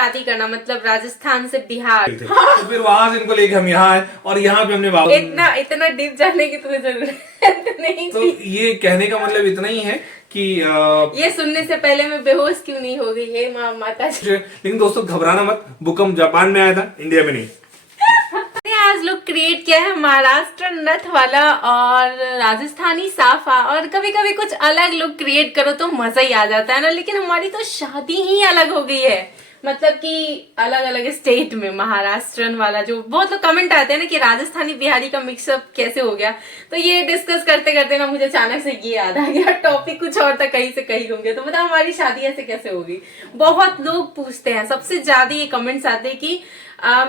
शादी करना मतलब राजस्थान से बिहार। तो फिर वहां से इनको लेके हम यहाँ आए और यहाँ पे हमने इतना डीप जाने की तुम्हें जरूरत नहीं तो थी। ये कहने का मतलब इतना ही है कि ये सुनने से पहले मैं बेहोश क्यों नहीं हो गई है माता जी। लेकिन दोस्तों घबराना मत, भूकंप जापान में आया था, इंडिया में नहीं। आज लोग क्रिएट किया है महाराष्ट्र नथ वाला और राजस्थानी साफा, और कभी कभी कुछ अलग लोग क्रिएट करो तो मजा ही आ जाता है ना। लेकिन हमारी तो शादी ही अलग हो गई है, मतलब कि अलग अलग स्टेट में महाराष्ट्रन वाला। जो बहुत लोग कमेंट आते हैं ना कि राजस्थानी बिहारी का मिक्सअप कैसे हो गया, तो ये डिस्कस करते करते ना मुझे अचानक से ये याद आ गया, टॉपिक कुछ और था, कहीं से कहीं होंगे। तो बताओ हमारी शादी ऐसे कैसे होगी। बहुत लोग पूछते हैं, सबसे ज्यादा ये कमेंट्स आते हैं कि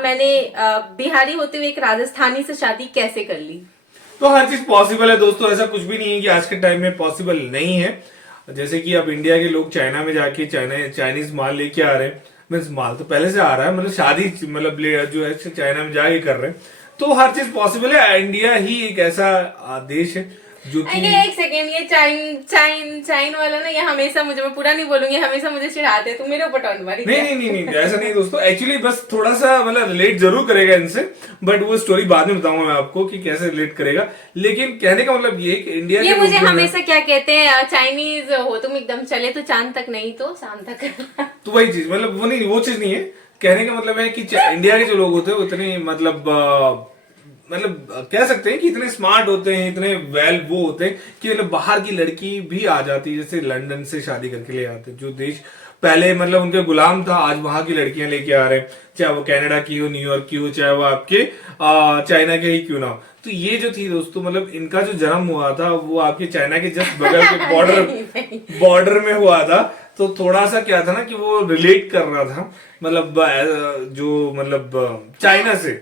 मैंने बिहारी होते हुए एक राजस्थानी से शादी कैसे कर ली। तो हर चीज पॉसिबल है दोस्तों, ऐसा कुछ भी नहीं है कि आज के टाइम में पॉसिबल नहीं है। जैसे कि अब इंडिया के लोग चाइना में जाके चाइनीज माल लेके आ रहे हैं, मीन्स माल तो पहले से आ रहा है, मतलब शादी मतलब जो है चाइना में जाके कर रहे हैं। तो हर चीज पॉसिबल है। इंडिया ही एक ऐसा देश है जो कि एक सेकेंड, ये चाइन वाला ना, ये हमेशा मुझे, मैं पूरा नहीं बोलूंगी, हमेशा मुझे चिढ़ाते हैं, तुम मेरे ऊपर टॉन्ट मारी। नहीं, ऐसा नहीं दोस्तों। एक्चुअली बस थोड़ा सा मतलब रिलेट जरूर करेगा इनसे, बट वो स्टोरी बाद में बताऊंगा मैं आपको कि कैसे रिलेट करेगा। लेकिन कहने का मतलब ये कि इंडिया ये के मुझे हमेशा क्या कहते हैं, चाइनीज हो तुम एकदम, चले तो चांद तक नहीं तो शाम तक। तो वही चीज, मतलब वो चीज नहीं है। कहने का मतलब है कि इंडिया के जो लोग होते हैं उतने मतलब कह सकते हैं कि इतने स्मार्ट होते हैं, इतने वेल वो होते हैं कि मतलब बाहर की लड़की भी आ जाती है। जैसे लंदन से शादी करके ले आते हैं, जो देश पहले मतलब उनके गुलाम था, आज वहां की लड़कियां लेके आ रहे हैं, चाहे वो कनाडा की हो, न्यूयॉर्क की हो, चाहे वो आपके चाइना के ही क्यों ना हो। तो ये जो थी दोस्तों, मतलब इनका जो जन्म हुआ था वो आपके चाइना के जस्ट बगल के बॉर्डर में हुआ था। तो थोड़ा सा क्या था ना कि वो रिलेट कर रहा था, मतलब जो मतलब चाइना से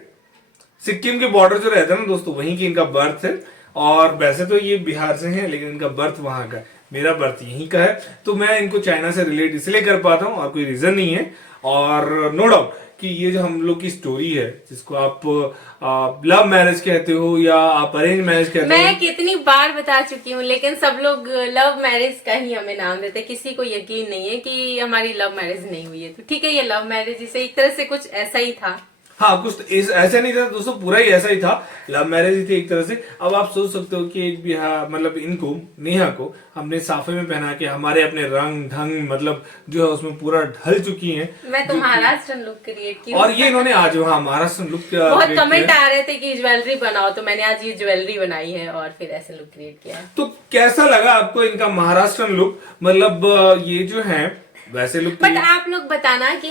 सिक्किम के बॉर्डर जो रहता है ना दोस्तों, वहीं की इनका बर्थ है। और वैसे तो ये बिहार से है, लेकिन इनका बर्थ वहां का है, मेरा बर्थ यहीं का है। तो मैं इनको चाइना से रिलेट इसलिए कर पाता हूँ, और कोई रीजन नहीं है। और नो डाउट कि ये जो हम लोग की स्टोरी है, जिसको आप लव मैरिज कहते हो या आप अरेंज मैरिज कहते हो, मैं कितनी बार बता चुकी हूँ, लेकिन सब लोग लव मैरिज का ही हमें नाम देते। किसी को यकीन नहीं है कि हमारी लव मैरिज नहीं हुई है। तो ठीक है, ये लव मैरिज इसे एक तरह से कुछ ऐसा ही था। हाँ, कुछ तो ऐसा नहीं था दोस्तों, पूरा ही ऐसा ही था, लव मैरिज ही थी एक तरह से। अब आप सोच सकते हो कि एक बिहार मतलब इनको नेहा को हमने साफे में पहना के हमारे अपने रंग ढंग मतलब जो है उसमें पूरा ढल चुकी हैं। मैं तो महाराष्ट्रन लुक क्रिएट की, और ये इन्होंने आज वहाँ महाराष्ट्र लुक बहुत कमेंट आ रहे थे कि ज्वेलरी बनाओ, तो मैंने आज ये ज्वेलरी बनाई है और फिर ऐसे लुक क्रिएट किया। तो कैसा लगा आपको इनका महाराष्ट्रन लुक, मतलब ये जो है वैसे लुक। बट आप लोग बताना कि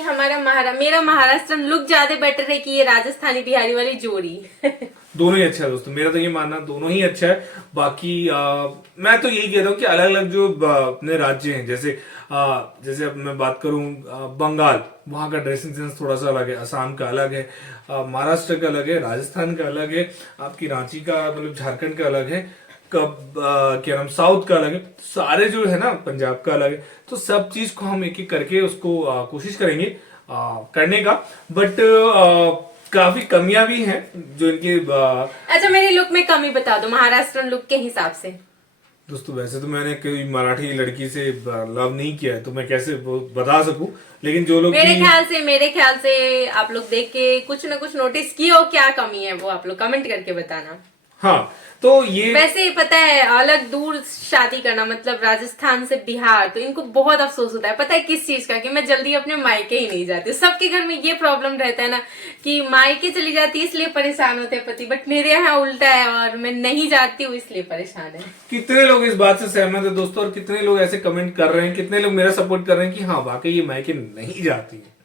मेरा महाराष्ट्रन लुक ज्यादा बेटर है कि ये राजस्थानी बिहारी वाली जोड़ी। दोनों ही अच्छा है दोस्तों, मेरा तो ये मानना दोनों ही अच्छा है। बाकी मैं तो यही कहता हूँ कि अलग अलग जो अपने राज्य हैं, जैसे अब मैं बात करूँ बंगाल, वहाँ का ड्रेसिंग सेंस थोड़ा सा अलग है, असम का अलग है, महाराष्ट्र का अलग है, राजस्थान का अलग है, आपकी रांची का मतलब झारखंड का अलग है, क्या नाम साउथ का अलग है, सारे जो है ना पंजाब का अलग है। तो सब चीज को हम एक एक करके उसको कोशिश करेंगे करने का। बट काफी कमियां भी हैं जो इनके अच्छा, मेरे लुक में कमी बता दो महाराष्ट्रन लुक के हिसाब से। दोस्तों वैसे तो मैंने कोई मराठी लड़की से लव नहीं किया है, तो मैं कैसे बता सकूं। लेकिन जो लोग मेरे ख्याल से आप लोग देख के कुछ ना कुछ नोटिस किए हो, क्या कमी है वो आप लोग कमेंट करके बताना। हाँ, तो ये वैसे पता है, अलग दूर शादी करना मतलब राजस्थान से बिहार, तो इनको बहुत अफसोस होता है। पता है किस चीज का, कि मैं जल्दी अपने मायके ही नहीं जाती। सबके घर में ये प्रॉब्लम रहता है ना कि मायके चली जाती है इसलिए परेशान होते हैं पति, बट मेरे यहाँ उल्टा है और मैं नहीं जाती हूँ इसलिए परेशान है। कितने लोग इस बात से सहमत है दोस्तों, और कितने लोग ऐसे कमेंट कर रहे हैं, कितने लोग मेरा सपोर्ट कर रहे हैं कि हाँ वाकई ये मायके नहीं जाती है।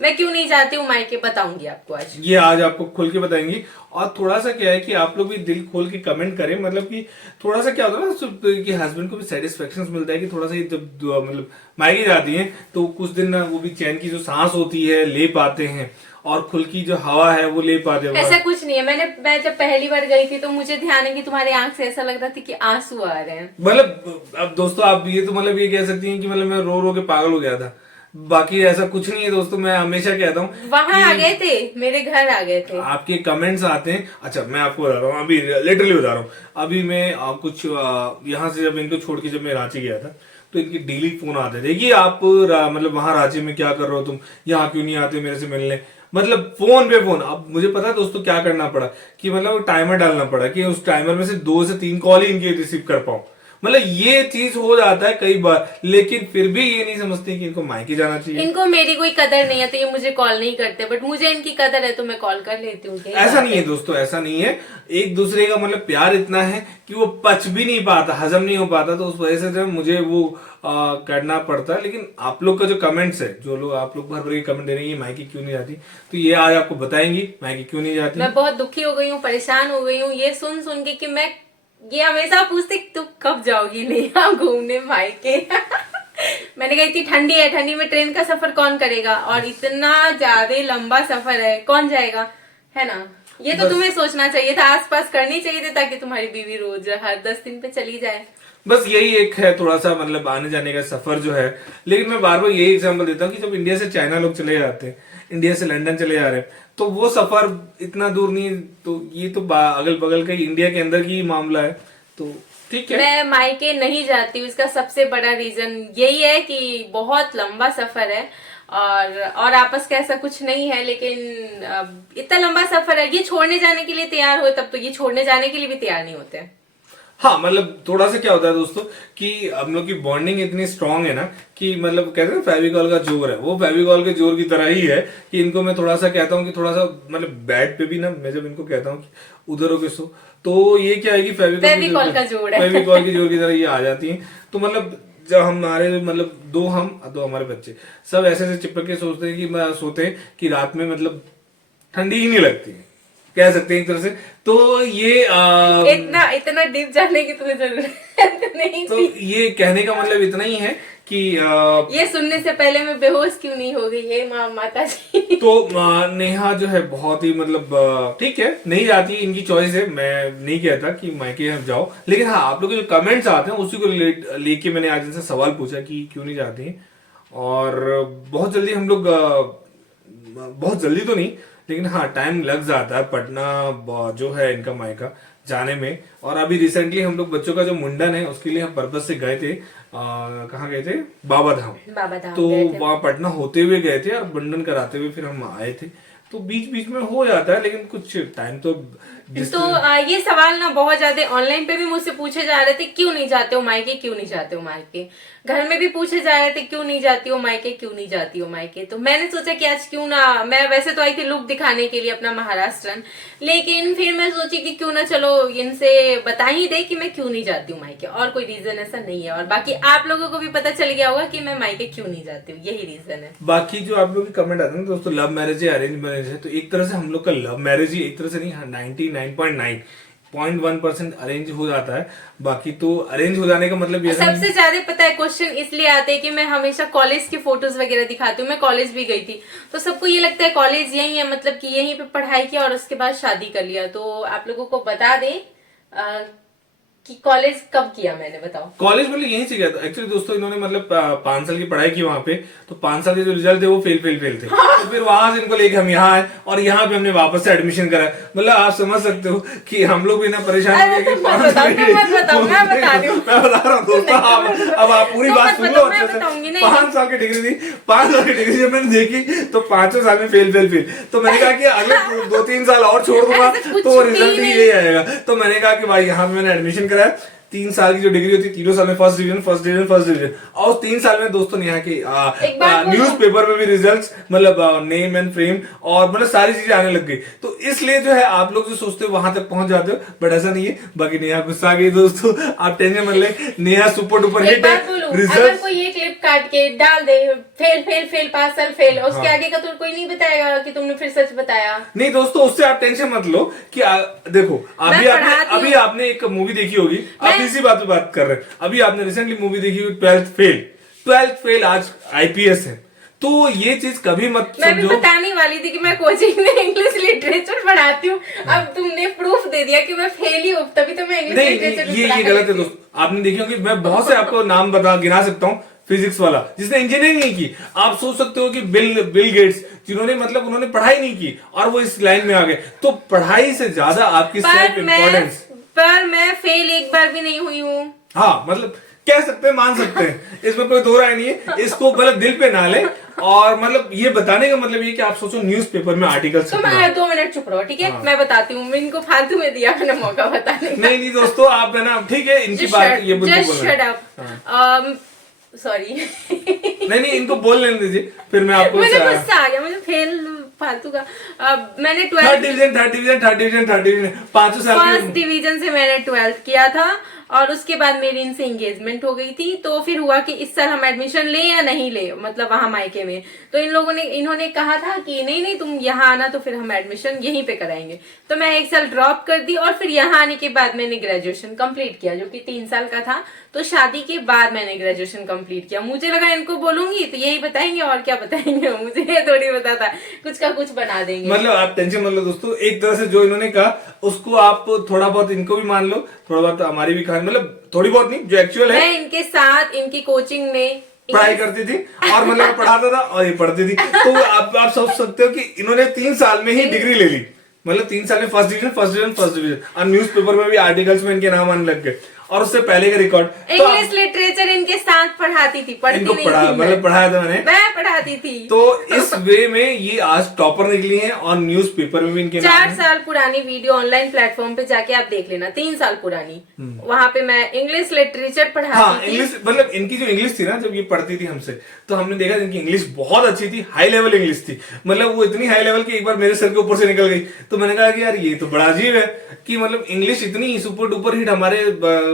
मैं क्यों नहीं जाती हूँ मायके, बताऊंगी आपको आज। ये आज आपको खुल के बताएंगे। और थोड़ा सा क्या है कि आप लोग भी दिल खोल के कमेंट करें, मतलब कि थोड़ा सा क्या होता है ना कि हस्बैंड को भी सेटिस्फेक्शन मिलता है कि थोड़ा सा जब मतलब मायके जाती हैं तो कुछ दिन ना वो भी चैन की जो सांस होती है ले पाते हैं, और खुल की जो हवा है वो ले पाते हैं। ऐसा कुछ नहीं है। मैं जब पहली बार गई थी तो मुझे ध्यान है कि तुम्हारी आंख से ऐसा लग रहा था कि आंसू आ रहे हैं। मतलब अब दोस्तों आप ये तो मतलब ये कह सकती हैं कि मतलब मैं रो रो के पागल हो गया था। बाकी ऐसा कुछ नहीं है दोस्तों, मैं हमेशा कहता हूँ वहां आ गए थे, मेरे घर आ गए थे, आपके कमेंट्स आते हैं। अच्छा मैं आपको बता रहा हूँ, अभी लिटरली बता रहा हूँ, अभी मैं कुछ यहाँ से जब इनको छोड़ के जब मैं रांची गया था, तो इनके डेली फोन आते हैं, देखिए आप मतलब वहां रांची में क्या कर रहे हो तुम, यहाँ क्यों नहीं आते मेरे से मिलने, मतलब फोन पे फोन। अब मुझे पता है दोस्तों क्या करना पड़ा कि मतलब टाइमर डालना पड़ा कि उस टाइमर में से 2 से 3 कॉल ही इनके रिसीव कर पाऊं, मतलब ये चीज हो जाता है कई बार, लेकिन फिर भी ये नहीं समझते कि इनको मायके जाना चाहिए। इनको मेरी कोई कदर नहीं है तो ये मुझे कॉल नहीं करते, बट मुझे इनकी कदर है तो मैं कॉल कर लेती हूँ। ऐसा नहीं है दोस्तों, ऐसा नहीं है, एक दूसरे का मतलब प्यार इतना है कि वो पच भी नहीं पाता, हजम नहीं हो पाता, तो उस वजह से जो मुझे वो करना पड़ता है। लेकिन आप लोग का जो कमेंट्स है, जो लोग आप लोग भर भर के कमेंट दे रहे हैं मायके क्यों नहीं जाती, तो ये आज आपको बताएंगी मायके क्यों नहीं जाती। मैं बहुत दुखी हो गई हूँ, परेशान हो गई हूँ ये सुन सुन के कि मैं ये हमेशा पूछती तुम कब जाओगी नेहा घूमने मायके। मैंने कही थी ठंडी है, ठंडी में ट्रेन का सफर कौन करेगा, और इतना ज्यादा लंबा सफर है कौन जाएगा, है ना। ये तो तुम्हें सोचना चाहिए था, आसपास करनी चाहिए थी, ताकि तुम्हारी बीवी रोज हर 10 दिन पे चली जाए। बस यही एक है थोड़ा सा मतलब आने जाने का सफर जो है। लेकिन मैं बार बार यही एग्जांपल देता हूँ कि जब इंडिया से चाइना लोग चले जाते हैं, इंडिया से लंदन चले जा रहे हैं, तो वो सफर इतना दूर नहीं है, तो ये तो अगल बगल का ही इंडिया के अंदर की ही मामला है, तो ठीक है। मैं मायके नहीं जाती हूँ, इसका सबसे बड़ा रीजन यही है कि बहुत लंबा सफर है, और आपस का ऐसा कुछ नहीं है, लेकिन इतना लंबा सफर है, ये छोड़ने जाने के लिए तैयार हो तब तो ये छोड़ने जाने के लिए भी तैयार नहीं होते। हाँ मतलब थोड़ा सा क्या होता है दोस्तों कि हम लोग की बॉन्डिंग इतनी स्ट्रांग है ना कि मतलब कहते हैं फेविकॉल का जोर है, वो फेविकॉल के जोर की तरह ही है कि इनको मैं थोड़ा सा कहता हूँ कि थोड़ा सा मतलब बेड पे भी ना, मैं जब इनको कहता हूँ कि उधर होके सो, तो ये क्या है कि फेविकॉल का जोर है, फेविकॉल के जोर की तरह ये आ जाती है। तो मतलब जब हमारे मतलब दो हमारे बच्चे सब ऐसे ऐसे चिपक के सोचते हैं कि सोते हैं कि रात में मतलब ठंडी ही नहीं लगती है, कह सकते हैं एक तरह से। तो ये इतना डीप जाने की तुम्हें जरूरत नहीं तो थी। ये कहने का मतलब इतना ही है कि ये सुनने से पहले मैं बेहोश क्यों नहीं हो गई है माता जी। तो नेहा जो है बहुत ही मतलब ठीक है नहीं जाती, इनकी चॉइस है, मैं नहीं कहता कि मायके हम जाओ। लेकिन हाँ आप लोग के जो कमेंट्स आते हैं उसी को लेके मैंने आज इनसे सवाल पूछा कि क्यों नहीं जाती, और बहुत जल्दी हम लोग बहुत जल्दी तो नहीं लेकिन हाँ टाइम लग जाता है पटना जो है इनका मायका जाने में। और अभी रिसेंटली हम लोग बच्चों का जो मुंडन है उसके लिए हम पर्पज से गए थे, कहाँ गए थे, बाबा धाम। तो वहाँ पटना होते हुए गए थे और मुंडन कराते हुए फिर हम आए थे, तो बीच बीच में हो जाता है, लेकिन कुछ टाइम तो ये सवाल ना बहुत ज्यादा ऑनलाइन पे भी मुझसे पूछे जा रहे थे, क्यों नहीं जाते हो मायके, क्यों नहीं जाते हो मायके। घर में भी पूछे जा रहे थे क्यों नहीं जाती हो मायके, क्यों नहीं जाती हो मायके। तो मैंने सोचा कि आज क्यों ना, मैं वैसे तो आई थी लुक दिखाने के लिए अपना महाराष्ट्रन, लेकिन फिर मैं सोची कि क्यों ना चलो इनसे बता ही दे कि मैं क्यों नहीं जाती हूँ मायके, और कोई रीजन ऐसा नहीं है। और बाकी आप लोगों को भी पता चल गया होगा कि मैं मायके क्यों नहीं जाती हूँ, यही रीजन है। बाकी जो आप लोग के कमेंट आते हैं दोस्तों, लव मैरिज है अरेंज मैरिज है, तो एक तरह से हम लोग का लव मैरिज ही, एक तरह से नहीं 99.9% अरेंज हो जाता है। बाकी तो अरेंज हो जाने का मतलब ये सबसे ज्यादा पता है क्वेश्चन इसलिए आते हैं कि मैं हमेशा कॉलेज की फोटोज वगैरह दिखाती हूँ, मैं कॉलेज भी गई थी, तो सबको ये लगता है कॉलेज यही है, मतलब कि यहीं पे पढ़ाई किया और उसके बाद शादी कर लिया। तो आप लोगों को बता दें कि कॉलेज कब किया मैंने, बताओ। कॉलेज मतलब यहीं से गया था एक्चुअली दोस्तों, इन्होंने मतलब 5 साल की पढ़ाई की वहां पे, तो 5 साल के जो रिजल्ट थे वो फेल थे। तो फिर वहां से इनको लेके हम यहाँ आए और यहाँ पे हमने वापस से एडमिशन करा। मतलब आप समझ सकते हो कि हम लोग भी ना परेशान हो गए। मैं बता रहा हूँ दोस्तों, अब आप पूरी बात सुन लो अच्छे से। 5 साल की डिग्री थी, 5 साल की डिग्री जब मैंने देखी तो 5 साल में फेल। तो मैंने कहा कि अगले 2-3 साल और छोड़ दूंगा तो रिजल्ट ही यही आएगा। तो मैंने कहा कि भाई यहाँ पे मैंने एडमिशन कराया, 3 साल की जो डिग्री होती है, 3 साल में फर्स्ट डिवीजन, और 3 साल में दोस्तों यहाँ के न्यूज़पेपर में भी रिजल्ट्स, मतलब नेम एंड फ्रेम और मतलब सारी चीजें आने लग गई। तो इसलिए जो है आप लोग जो सोचते हो वहां तक पहुंच जाते हो, बट ऐसा नहीं है। बाकी नेहा गुस्सा आ गई दोस्तों, आप टेंशन मत ले, नेहा सुपर डुपर हिट है। अगर कोई ये क्लिप काट के डाल दे फेल 5 साल फेल, उसके आगे का तो कोई नहीं बताएगा कि तुमने फिर सच बताया। नहीं दोस्तों उससे आप टेंशन मत लो कि देखो अभी आपने एक मूवी देखी होगी, इसी बात पे बात कर रहे हैं। अभी आपने रिसेंटली मूवी देखी हुई 12th फेल आज IPS है, तो ये चीज कभी मत समझो। मैं भी बताने वाली थी कि मैं कोचिंग में इंग्लिश लिटरेचर पढ़ाती हूँ, अब तुमने प्रूफ दे दिया कि मैं फेल ही हूँ, तभी तो मैं इंग्लिश लिटरेचर ये गलत है दोस्तों। आपने देखी होगी, मैं बहुत से आपको नाम गिना सकता हूँ फिजिक्स वाला जिसने इंजीनियरिंग नहीं की। आप सोच सकते हो कि बिल गेट्स जिन्होंने मतलब उन्होंने पढ़ाई नहीं की और वो इस लाइन में आ गए। तो पढ़ाई से ज्यादा आपकी सेल्फ इम्पोर्टेंस। पर मैं फेल एक बार भी नहीं हुई हूँ। हाँ मतलब कह सकते हैं, मान सकते हैं, इसमें कोई दो राय नहीं है। इसको मतलब दिल पे ना ले। और मतलब ये बताने का मतलब ये कि आप सोचो न्यूज़पेपर में आर्टिकल्स तो मैं 2 मिनट चुप रहो, ठीक है? मैं बताती हूँ, मैं इनको फालतू में दिया मैंने मौका बताने का। नहीं दोस्तों, आप है ना, ठीक है, इनकी बात ये जस्ट शट अप। सॉरी। नहीं, इनको बोल लेने दीजिए, फिर मैं आपको मुझे गुस्सा आ गया, मुझे फेल फालतू का। मैंने 12th थर्ड डिवीजन 5 साल फर्स्ट डिवीजन से मैंने 12th किया था, और उसके बाद मेरी इनसे एंगेजमेंट हो गई थी। तो फिर हुआ कि इस साल हम एडमिशन ले या नहीं ले, मतलब वहां मायके में। तो इन्होंने कहा था कि नहीं तुम यहाँ आना, तो फिर हम एडमिशन यहीं पे कराएंगे। तो मैं 1 साल ड्रॉप कर दी, और फिर यहाँ आने के बाद मैंने ग्रेजुएशन कंप्लीट किया, जो कि 3 साल का था। तो शादी के बाद मैंने ग्रेजुएशन कंप्लीट किया। मुझे लगा इनको बोलूंगी तो यही बताएंगे, और क्या बताएंगे, मुझे ये थोड़ी पता था, कुछ का कुछ बना देंगे। मतलब आप टेंशन मत लो दोस्तों, एक तरह से जो इन्होंने कहा उसको आप थोड़ा बहुत इनको भी मान लो, थोड़ा बहुत हमारी भी कहानी, मतलब थोड़ी बहुत नहीं, जो एक्चुअल है। मैं इनके साथ इनकी कोचिंग में पढ़ाई करती थी, और मतलब मैं पढ़ाता था और ये पढ़ती थी। तो आप सोच सकते हो कि इन्होंने 3 साल में ही डिग्री ले ली, मतलब 3 साल में फर्स्ट डिवीजन, और न्यूज़पेपर में भी आर्टिकल्स में इनके नाम आने लग गए, और उससे पहले का रिकॉर्ड। इंग्लिश लिटरेचर इनके साथ पढ़ाती थी, पढ़ती नहीं थी मतलब पढ़ाया था मैं पढ़ाती थी। तो इस वे में ये आज टॉपर निकली हैं, और न्यूज़पेपर में भी इनके 4 साल पुरानी वीडियो ऑनलाइन प्लेटफॉर्म पे जाके आप देख लेना, 3 साल पुरानी। वहां पे मैं इंग्लिश लिटरेचर पढ़ाती थी। इंग्लिश, मतलब इनकी जो इंग्लिश थी ना, जब ये पढ़ती थी हमसे, तो हमने देखा इनकी इंग्लिश बहुत अच्छी थी, हाई लेवल इंग्लिश थी। मतलब वो इतनी हाई लेवल की एक बार मेरे सर के ऊपर से निकल गई। तो मैंने कहा कि यार ये तो बड़ा अजीब है कि मतलब इंग्लिश इतनी सुपर डुपर हिट हमारे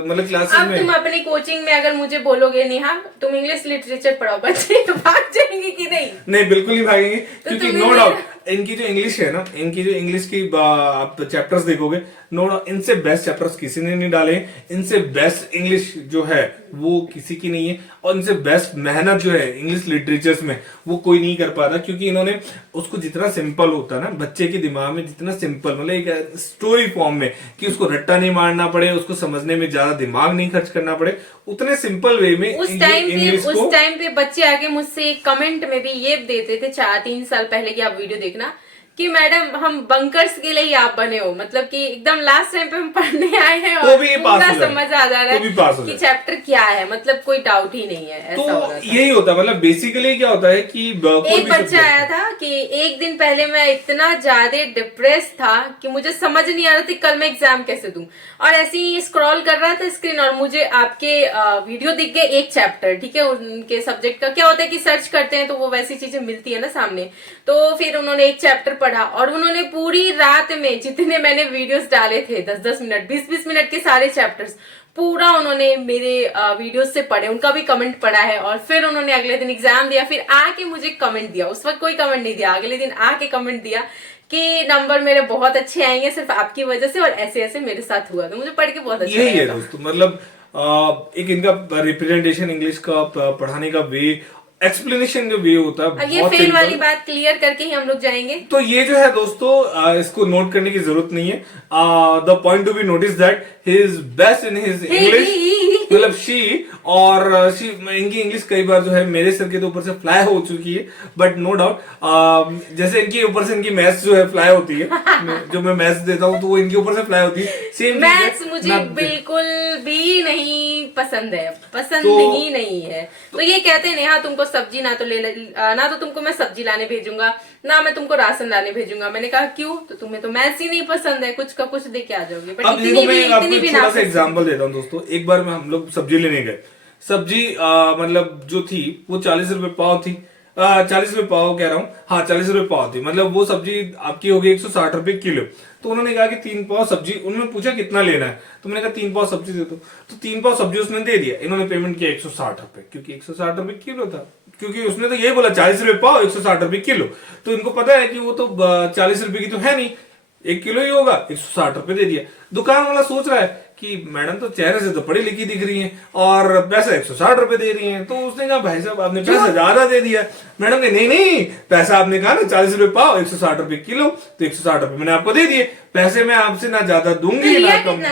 मतलब क्लासेस में। तुम अपनी कोचिंग में अगर मुझे बोलोगे नेहा तुम इंग्लिश लिटरेचर पढ़ाओ, बच्चे तो भाग जाएंगे कि नहीं? नहीं, बिल्कुल नहीं भागेंगे, क्योंकि नो तुम्हें डाउट इनकी जो इंग्लिश है ना, इनकी जो इंग्लिश की आप चैप्टर्स देखोगे, नो डाउट इनसे बेस्ट चैप्टर्स किसी ने नहीं डाले। इनसे बेस्ट इंग्लिश जो है वो किसी की नहीं है, और इनसे बेस्ट मेहनत जो है इंग्लिश लिटरेचर्स में वो कोई नहीं कर पाता, क्योंकि इन्होंने उसको जितना सिंपल होता है ना बच्चे के दिमाग में, जितना सिंपल मतलब एक स्टोरी फॉर्म में, कि उसको रट्टा नहीं मारना पड़े, उसको समझने में ज्यादा दिमाग नहीं खर्च करना पड़े, उतने सिंपल वे में उस टाइम पे बच्चे आके मुझसे कमेंट में भी ये देते थे 4-3 साल पहले की, आप वीडियो देखना, कि मैडम हम बंकर्स के लिए ही आप बने हो, मतलब कि एकदम लास्ट टाइम पे हम पढ़ने आए हैं और पूरा समझ आ जा रहा है कि चैप्टर क्या है, मतलब कोई डाउट ही नहीं है। ऐसा हो रहा था। यही होता है, मतलब बेसिकली क्या होता है कि एक बच्चा आया था कि एक दिन पहले मैं इतना ज्यादा डिप्रेस था कि मुझे समझ नहीं आ रहा था कल मैं एग्जाम कैसे दूं, और ऐसे ही स्क्रॉल कर रहा था स्क्रीन, और मुझे आपके वीडियो दिख गए, एक चैप्टर, ठीक है, उनके सब्जेक्ट का। क्या होता है कि सर्च करते हैं तो वो वैसी चीजें मिलती है ना सामने। तो फिर उन्होंने एक चैप्टर पढ़ा, और उन्होंने पूरी रात में जितने मैंने वीडियोस डाले थे 10-10 मिनट 20-20 मिनट के सारे चैप्टर्स पूरा उन्होंने मेरे वीडियोस से पढ़े, उनका भी कमेंट पढ़ा है, और फिर उन्होंने अगले दिन एग्जाम दिया, फिर आके मुझे कमेंट दिया। उस वक्त कोई कमेंट नहीं दिया, अगले दिन आके कमेंट दिया कि नंबर मेरे बहुत अच्छे आएंगे सिर्फ आपकी वजह से, और ऐसे ऐसे मेरे साथ हुआ। तो मुझे पढ़ के बहुत अच्छा यही है दोस्तों, मतलब एक इनका रिप्रेजेंटेशन इंग्लिश का पढ़ाने का वे, एक्सप्लेनेशन जो वे होता है, अब ये फेल वाली बात क्लियर करके ही हम लोग जाएंगे। तो ये जो है दोस्तों इसको नोट करने की जरूरत नहीं है। The point to be notice that he is best in his English, मतलब शी, और शी इनकी इंग्लिश कई बार जो है मेरे सर के तो ऊपर से फ्लाई हो चुकी है, बट नो डाउट जैसे इनके ऊपर से इनकी मैथ्स जो है फ्लाई होती है, जो मैं मैथ्स देता हूँ तो वो इनके ऊपर से फ्लाई होती है। सेम मैथ्स मुझे बिल्कुल भी नहीं पसंद है, नहीं है। तो ये कहते हैं नेहा तुमको सब्जी ना तो तुमको मैं सब्जी लाने भेजूंगा, ना मैं तुमको राशन लाने भेजूंगा। मैंने कहा क्यों? तो तुम्हें तो मैथ्स ही नहीं पसंद है, कुछ का कुछ दे के आ जाओगे। बट इतनी भी थोड़ा सा एग्जांपल देता हूँ दोस्तों। एक बार में हम लोग सब्जी लेने गए, सब्जी मतलब जो थी वो 40 रुपए पाव थी, 40 रुपए पाव कह रहा हूँ, हाँ 40 रुपए पाव थी, मतलब वो सब्जी आपकी हो गई 160 रुपए किलो। तो उन्होंने कहा कि 3 पाव सब्जी, उन्होंने पूछा कितना लेना है, तो मैंने कहा 3 पाव सब्जी दे दो। तो 3 पाव सब्जी उसने दे दिया, इन्होंने पेमेंट किया 160 रुपए, क्योंकि 160 रुपए किलो था, क्योंकि उसने तो ये बोला 40 रुपए पाव 160 रुपए किलो। तो इनको पता है कि वो तो 40 रुपए की तो है नहीं, 1 किलो ही होगा, 160 रुपए दे दिया। दुकान वाला सोच रहा है कि मैडम तो चेहरे से तो पढ़ी लिखी दिख रही हैं और पैसा 160 रुपए दे रही हैं। तो उसने कहा भाई साहब आपने पैसा ज्यादा दे दिया। मैडम ने नहीं पैसा आपने कहा ना 40 रुपए पाव 160 रुपए किलो, तो 160 रुपए मैंने आपको दे दिए। पैसे मैं आपसे ना ज्यादा दूंगी ना कम।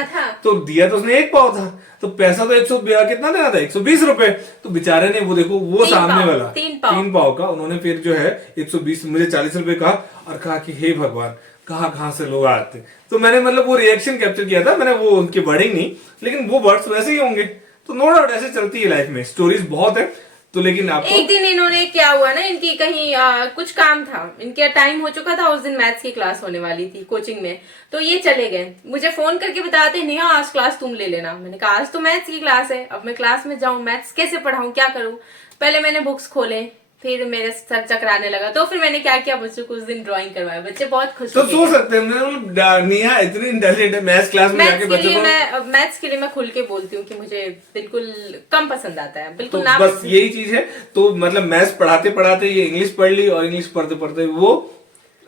तो दिया तो उसने 1 पाव था, तो पैसा तो 100 कितना देना था 120 रुपए। तो बेचारे ने वो देखो वो सामने वाला 3 पाव का, उन्होंने फिर जो है 120 मुझे 40 रुपए कहा और कहा कि हे भगवान कहां से लोग आते। तो मैंने मतलब वो रिएक्शन कैप्चर किया था मैंने, वो उनके वर्डिंग नहीं लेकिन वो वर्ड्स वैसे ही होंगे। तो नो डाउट ऐसे चलती है लाइफ में, स्टोरीज बहुत है। तो लेकिन आपको एक दिन इन्होंने क्या हुआ ना, इनकी कहीं कुछ काम था, इनका टाइम हो चुका था, उस दिन मैथ्स की क्लास होने वाली थी कोचिंग में, तो ये चले गए। मुझे फोन करके बताते नेहा आज क्लास तुम ले लेना। मैंने कहा आज तो मैथ्स की क्लास है, अब मैं क्लास में जाऊं, मैथ्स कैसे पढ़ाऊं, क्या करूं। पहले मैंने बुक्स खोले, फिर मेरे सर चकराने लगा, तो फिर मैंने क्या किया, बच्चों को उस दिन ड्राइंग करवाया। बच्चे बहुत खुश तो हुए। सोच सकते हैं मतलब नेहा इतनी इंटेलिजेंट है, मैथ्स क्लास में जाके बच्चों को मैथ्स के लिए मैं खुल के बोलती हूँ कि मुझे बिल्कुल कम पसंद आता है, बिल्कुल तो ना बस यही चीज है। तो मतलब मैथ्स पढ़ाते पढ़ाते ये इंग्लिश पढ़ ली, और इंग्लिश पढ़ते पढ़ते वो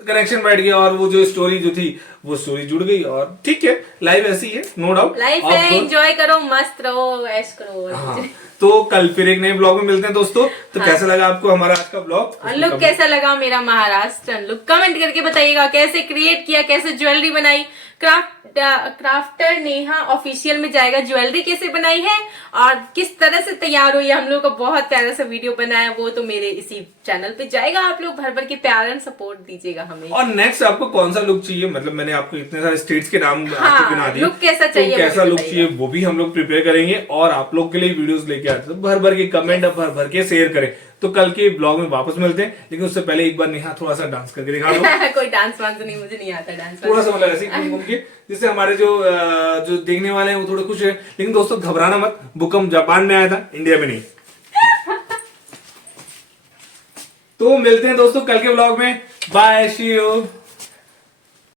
कनेक्शन बैठ गया, और वो जो स्टोरी जो थी वो स्टोरी जुड़ गई। और ठीक है, लाइफ ऐसी है, नो डाउट। लाइफ है, एंजॉय करो, मस्त रहो, ऐश करो। हाँ, तो कल फिर एक नए ब्लॉग में मिलते हैं दोस्तों। तो कैसा लगा आपको हमारा आज का ब्लॉग, और लुक कैसा लगा मेरा महाराष्ट्र लुक, कमेंट करके बताइएगा। कैसे क्रिएट किया, कैसे ज्वेलरी बनाई, क्राफ्टर नेहा ऑफिशियल में जाएगा, ज्वेलरी कैसे बनाई है और किस तरह से तैयार हुई है। हम लोग का बहुत प्यारा सा वीडियो बनाया, वो तो मेरे इसी चैनल पे जाएगा। आप लोग भर भर के प्यार एंड सपोर्ट दीजिएगा हमें। और नेक्स्ट आपको कौन सा लुक चाहिए, मतलब मैंने आपको इतने सारे स्टेट्स के नाम आपको गिना दिए, लुक कैसा चाहिए, तो कैसा लुक चाहिए वो भी हम लोग प्रिपेयर करेंगे, और आप लोग के लिए वीडियोस लेके आते हैं। तो भर भर के कमेंट, भर भर के शेयर करें। तो कल के ब्लॉग में वापस मिलते हैं, लेकिन उससे पहले एक बार नेहा थोड़ा सा डांस करके दिखा दो। कोई डांस वांस नहीं, मुझे नहीं आता डांस। थोड़ा सा मतलब ऐसे घूम घूम के, जिससे हमारे जो जो देखने वाले हैं वो थोड़े खुश है। लेकिन दोस्तों घबराना मत, भूकंप जापान में आया था, इंडिया में नहीं। तो मिलते हैं दोस्तों कल के ब्लॉग में। Bye, see you.